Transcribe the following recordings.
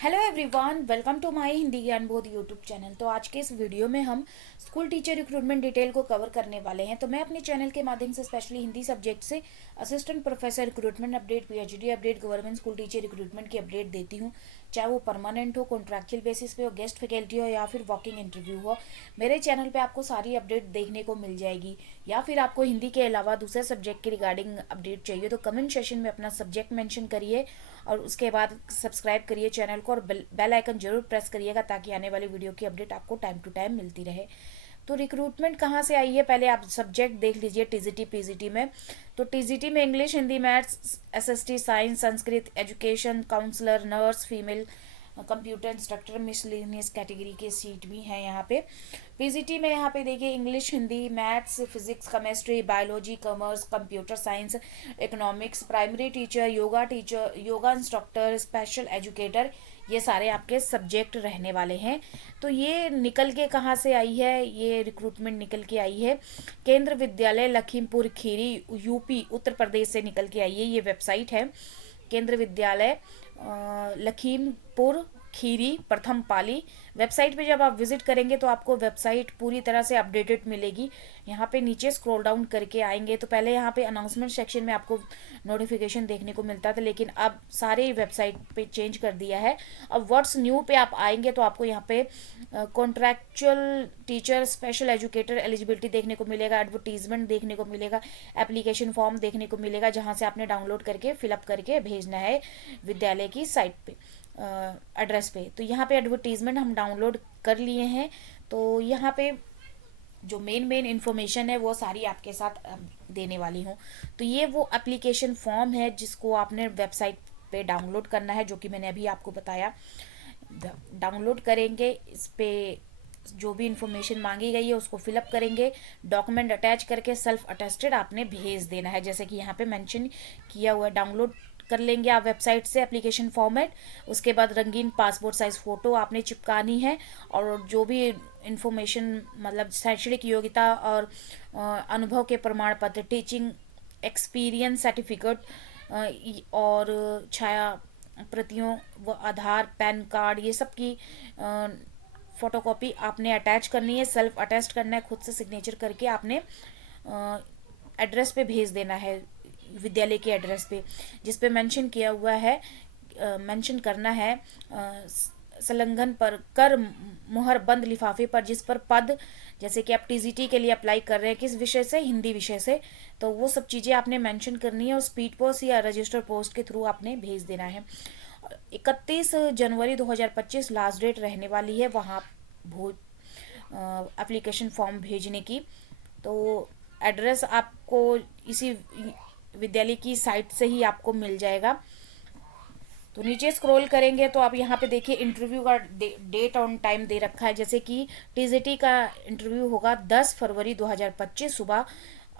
Hello everyone, welcome to my Hindi Gyan Bodh YouTube channel. तो आज के इस वीडियो में हम स्कूल टीचर रिक्रूटमेंट डिटेल को कवर करने वाले हैं। तो मैं अपने चैनल के माध्यम से स्पेशली हिंदी सब्जेक्ट से assistant professor recruitment update, PhD update, government school teacher recruitment की अपडेट देती हूँ। चाहे वो परमानेंट हो, कॉन्ट्रैक्चुअल बेसिस पे हो, गेस्ट फैकल्टी हो या फिर वॉकिंग इंटरव्यू हो, मेरे चैनल पे आपको सारी अपडेट देखने को मिल जाएगी। या फिर आपको हिंदी के अलावा दूसरे सब्जेक्ट के रिगार्डिंग अपडेट चाहिए तो कमेंट सेशन में अपना सब्जेक्ट मेंशन करिए और उसके बाद सब्सक्राइब करिए चैनल को और बेल आइकन जरूर प्रेस करिएगा ताकि आने वाली वीडियो की अपडेट आपको टाइम टू टाइम मिलती रहे। तो रिक्रूटमेंट कहाँ से आई है, पहले आप सब्जेक्ट देख लीजिए। टीजीटी पीजीटी में तो टीजीटी में English, Hindi, maths, SST, science, Sanskrit, education, counsellor, nurse, female, computer instructor, miscellaneous category के सीट भी हैं यहाँ पे। पीजीटी में यहाँ पे देखिए English, Hindi, maths, physics, chemistry, biology, commerce, computer science, economics, primary teacher, yoga instructor, special educator, ये सारे आपके सब्जेक्ट रहने वाले हैं। तो ये निकल के कहाँ से आई है, ये रिक्रूटमेंट निकल के आई है केंद्र विद्यालय लखीमपुर खीरी, यूपी, उत्तर प्रदेश से निकल के आई है। ये वेबसाइट है केंद्र विद्यालय लखीमपुर खीरी प्रथम पाली। वेबसाइट पे जब आप विजिट करेंगे तो आपको वेबसाइट पूरी तरह से अपडेटेड मिलेगी। यहाँ पे नीचे स्क्रॉल डाउन करके आएंगे तो पहले यहाँ पे अनाउंसमेंट सेक्शन में आपको नोटिफिकेशन देखने को मिलता था, लेकिन अब सारे वेबसाइट पे चेंज कर दिया है। अब व्हाट्स न्यू पे आप आएंगे तो आपको यहाँ पे contractual teacher, special educator eligibility देखने को मिलेगा, एडवर्टीजमेंट देखने को मिलेगा, एप्लीकेशन फॉर्म देखने को मिलेगा जहाँ से आपने डाउनलोड करके फिलअप करके भेजना है विद्यालय की साइट पे, एड्रेस पे। तो यहाँ पे एडवर्टीजमेंट हम डाउनलोड कर लिए हैं। तो यहाँ पे जो मेन इन्फॉर्मेशन है वो सारी आपके साथ देने वाली हूँ। तो ये वो एप्लीकेशन फॉर्म है जिसको आपने वेबसाइट पे डाउनलोड करना है, जो कि मैंने अभी आपको बताया। डाउनलोड करेंगे, इस पे जो भी इंफॉर्मेशन मांगी गई है उसको फिलअप करेंगे, डॉक्यूमेंट अटैच करके सेल्फ अटेस्टेड आपने भेज देना है, जैसे कि यहाँ पे मेंशन किया हुआ है। डाउनलोड कर लेंगे आप वेबसाइट से एप्लीकेशन फॉर्मेट। उसके बाद रंगीन पासपोर्ट साइज फ़ोटो आपने चिपकानी है और जो भी इंफॉर्मेशन मतलब शैक्षणिक योग्यता और अनुभव के प्रमाण पत्र, टीचिंग एक्सपीरियंस सर्टिफिकेट और छाया प्रतियों व आधार, पैन कार्ड, ये सब की फोटोकॉपी आपने अटैच करनी है, सेल्फ अटेस्ट करना है, खुद से सिग्नेचर करके आपने एड्रेस पे भेज देना है, विद्यालय के एड्रेस पे, जिस पे मेंशन किया हुआ है, मेंशन करना है संलग्न पर कर मुहर बंद लिफाफे पर, जिस पर पद, जैसे कि आप टीजीटी के लिए अप्लाई कर रहे हैं किस विषय से, हिंदी विषय से, तो वो सब चीज़ें आपने मेंशन करनी है और स्पीड पोस्ट या रजिस्टर पोस्ट के थ्रू आपने भेज देना है। 31 जनवरी 2025 लास्ट डेट रहने वाली है वहाँ एप्लीकेशन फॉर्म भेजने की। तो एड्रेस आपको इसी विद्यालय की साइट से ही आपको मिल जाएगा। तो नीचे स्क्रॉल करेंगे तो आप यहाँ पे देखिए इंटरव्यू का डेट ऑन टाइम दे रखा है, जैसे कि टीजीटी का इंटरव्यू होगा 10 फरवरी 2025 सुबह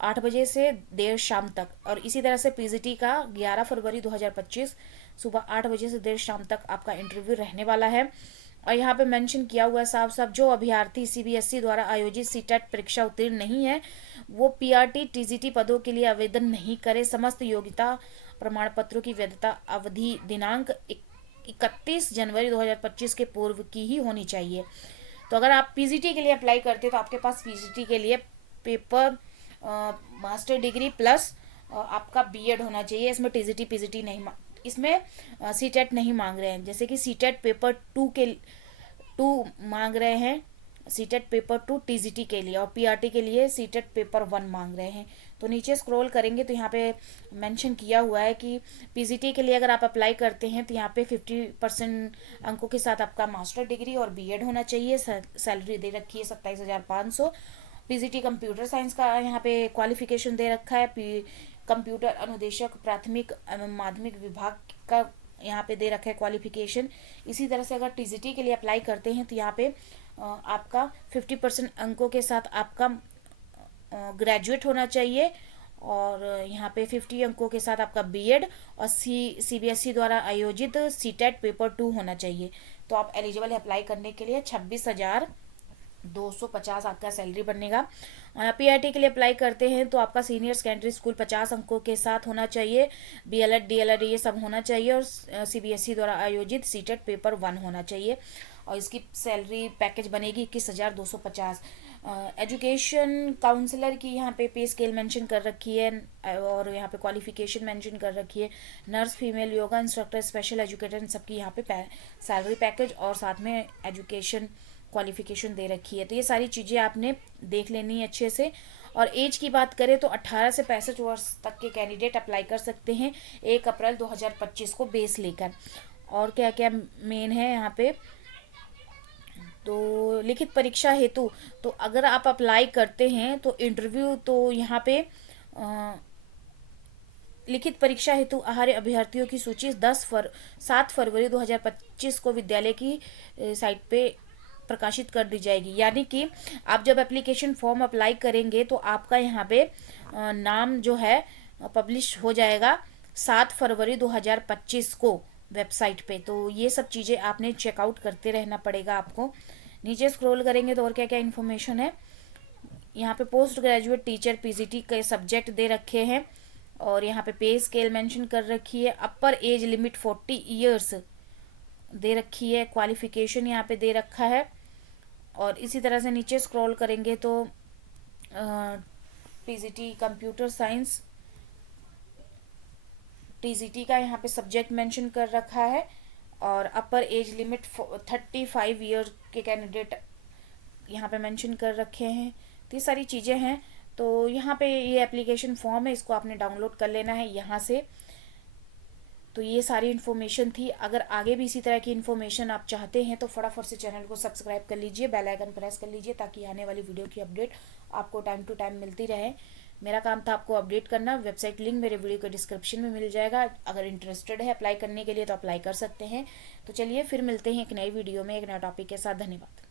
8 बजे से देर शाम तक, और इसी तरह से पीजीटी का 11 फरवरी 2025 सुबह 8 बजे से देर शाम तक आपका इंटरव्यू रहने वाला है। और यहाँ पे मेंशन किया हुआ है साफ साफ, जो अभ्यर्थी सीबीएसई द्वारा आयोजित सीटेट परीक्षा उत्तीर्ण नहीं है वो पीआरटी टीजीटी पदों के लिए आवेदन नहीं करे। समस्त योग्यता प्रमाण पत्रों की वैधता अवधि दिनांक 31 जनवरी 2025 के पूर्व की ही होनी चाहिए। तो अगर आप पीजीटी के लिए अप्लाई करते हैं तो आपके पास पीजीटी के लिए पेपर मास्टर डिग्री प्लस आपका बीएड होना चाहिए। इसमें टीजीटी पीजीटी नहीं, इसमें सीटेट नहीं मांग रहे हैं, जैसे कि सीटेट पेपर 2 मांग रहे हैं, सीटेट पेपर 2 टीजीटी के लिए, और पीआरटी के लिए सीटेट पेपर 1 मांग रहे हैं। तो नीचे स्क्रॉल करेंगे तो यहाँ पे मेंशन किया हुआ है कि पीजीटी के लिए अगर आप अप्लाई करते हैं तो यहाँ पे 50% अंकों के साथ आपका मास्टर डिग्री और बीएड होना चाहिए। सैलरी दे रखी है 27,500। पीजीटी कंप्यूटर साइंस का यहाँ पे क्वालिफिकेशन दे रखा है, कंप्यूटर अनुदेशक प्राथमिक एवं माध्यमिक विभाग का यहाँ पे दे रखा है क्वालिफिकेशन। इसी तरह से अगर टीजीटी के लिए अप्लाई करते हैं तो यहाँ पे आपका 50% अंकों के साथ आपका ग्रेजुएट होना चाहिए, और यहाँ पे 50 अंकों के साथ आपका बीएड और सीबीएसई द्वारा आयोजित सीटेट पेपर 2 होना चाहिए। तो आप एलिजिबल अप्लाई करने के लिए 26,000 250 आपका सैलरी बनेगा। और पीआरटी के लिए अप्लाई करते हैं तो आपका सीनियर सेकेंडरी स्कूल 50 अंकों के साथ होना चाहिए, बीएलएड डीएलएड ये सब होना चाहिए, और सीबीएसई द्वारा आयोजित सीटेट पेपर 1 होना चाहिए। और इसकी सैलरी पैकेज बनेगी 21,250। एजुकेशन काउंसलर की यहाँ पे स्केल मेंशन कर रखी है, और यहाँ पे क्वालिफिकेशन मेंशन कर रखी है। Nurse, female yoga instructor, special educator, इन सबकी यहाँ पे सैलरी पैकेज और साथ में एजुकेशन क्वालिफिकेशन दे रखी है। तो ये सारी चीज़ें आपने देख लेनी है अच्छे से। और एज की बात करें तो 18 से 65 वर्ष तक के कैंडिडेट अप्लाई कर सकते हैं 1 अप्रैल 2025 को बेस लेकर। और क्या क्या मेन है यहाँ पे, तो लिखित परीक्षा हेतु, तो अगर आप अप्लाई करते हैं तो इंटरव्यू तो यहाँ पे लिखित परीक्षा हेतु आहार्य अभ्यर्थियों की सूची 7 फरवरी 2025 को विद्यालय की साइट पे प्रकाशित कर दी जाएगी। यानी कि आप जब एप्लीकेशन फॉर्म अप्लाई करेंगे तो आपका यहाँ पे नाम जो है पब्लिश हो जाएगा 7 फरवरी 2025 को वेबसाइट पे। तो ये सब चीज़ें आपने चेकआउट करते रहना पड़ेगा आपको। नीचे स्क्रॉल करेंगे तो और क्या क्या इन्फॉर्मेशन है, यहाँ पे पोस्ट ग्रेजुएट टीचर पीजीटी के सब्जेक्ट दे रखे हैं, और यहाँ पे स्केल मेंशन कर रखी है। अपर एज लिमिट 40 ईयर्स दे रखी है। क्वालिफिकेशन यहाँ पे दे रखा है। और इसी तरह से नीचे स्क्रॉल करेंगे तो पीजीटी कंप्यूटर साइंस टीजीटी का यहाँ पे सब्जेक्ट मेंशन कर रखा है, और अपर एज लिमिट 35 ईयर के कैंडिडेट यहाँ पे मेंशन कर रखे हैं। तो ये सारी चीज़ें हैं। तो यहाँ पे ये एप्लीकेशन फॉर्म है, इसको आपने डाउनलोड कर लेना है यहाँ से। तो ये सारी इन्फॉर्मेशन थी। अगर आगे भी इसी तरह की इन्फॉर्मेशन आप चाहते हैं तो फटाफट से चैनल को सब्सक्राइब कर लीजिए, बेल आइकन प्रेस कर लीजिए, ताकि आने वाली वीडियो की अपडेट आपको टाइम टू टाइम मिलती रहे। मेरा काम था आपको अपडेट करना। वेबसाइट लिंक मेरे वीडियो के डिस्क्रिप्शन में मिल जाएगा। अगर इंटरेस्टेड है अप्लाई करने के लिए तो अप्लाई कर सकते हैं। तो चलिए फिर मिलते हैं एक नई वीडियो में एक नया टॉपिक के साथ। धन्यवाद।